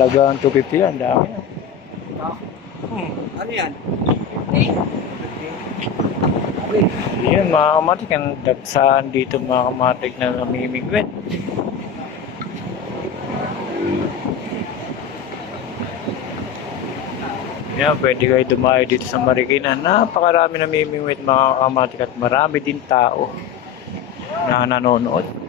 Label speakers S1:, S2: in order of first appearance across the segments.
S1: Halagang 250 yan, dami.
S2: Ano yan?
S1: Yan mga kamatik, ang dagsaan dito mga kamatik na namimigwit. Yan, pwede kayo dumayo dito sa Marikina. Napakarami namimingwit mga kamatik at marami din tao na nanonood.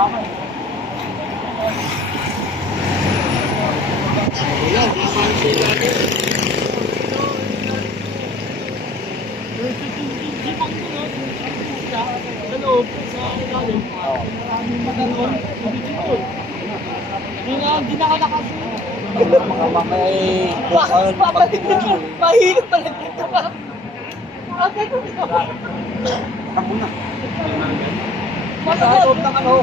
S3: Hindi na ako nakasi.
S2: Mga mamay, bukal, pagpipigil.
S3: Mahirap pala dito pa. Okay,
S2: Ako na.
S3: Masakot.
S2: ng ano.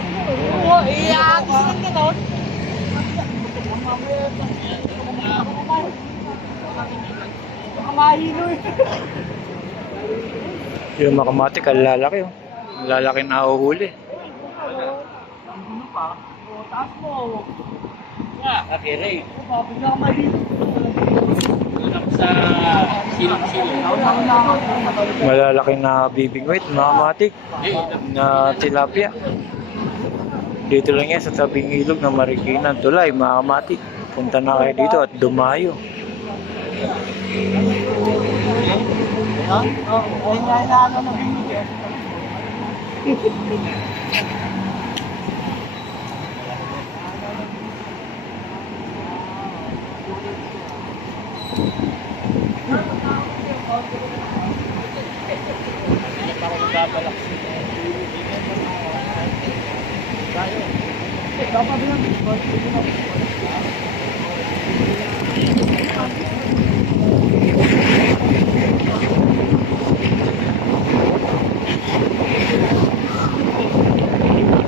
S3: Oo, iyaakis lang gano'n. Baka mahilo eh.
S1: Yung mga kamatik, ang lalaki. Oh. Ang lalaki na uhuli.
S3: Ano pa? O, taas mo.
S2: Nakiri.
S3: O, bigla ka mahilo.
S2: Sa silong-silong.
S1: Malalaki na bibingwit, mga kamatik, na tilapia. Dito lang yan sa tabing ilog ng Marikina, Tulay, mga kamatik. Punta na kayo dito at dumayo.
S3: Binigyan.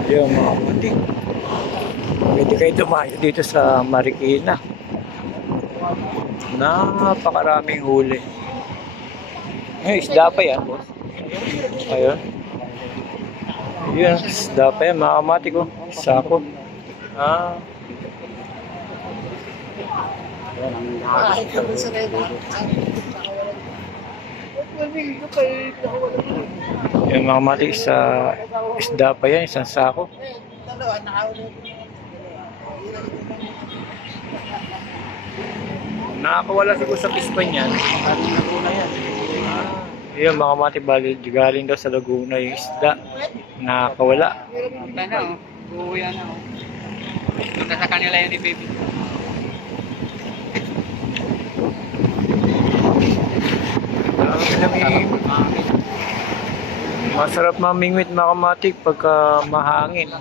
S1: Yung mga kamatik. Pwede kayo dumayo dito sa Marikina. Napakaraming huli. Ay, isda pa yan, boss. Ayun. Yun, isda pa yan, mga kamatik ko. Sako. Ah, yung mga kamatik sa isda pa yan, isang sako.
S3: Dalawa, nakaulit.
S1: Nakakawala siguro sa pispan yan.
S2: Laguna yan.
S1: Yun, mga bali, galing daw sa Laguna yung isda. Nakakawala.
S2: Punta na oh. Uuwi na oh. Punta sa kanila yun ni baby.
S1: Masarap mamingwit mga kamatik pagka mahangin.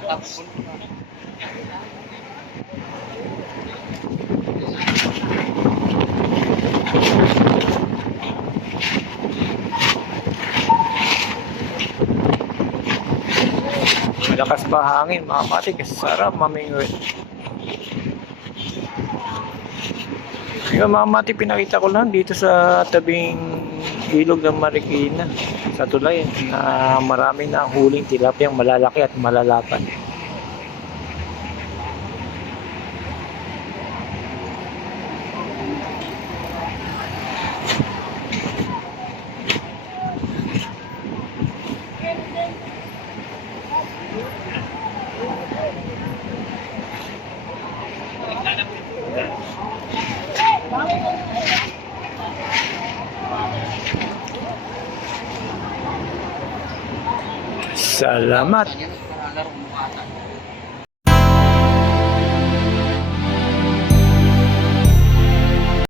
S1: Malakas pa hangin mga kamatik. Sarap mamingwit. Yung mga mati pinakita ko lang dito sa tabing ilog ng Marikina sa tulay na marami na huling tilapiyang malalaki at malalapan. Salamat!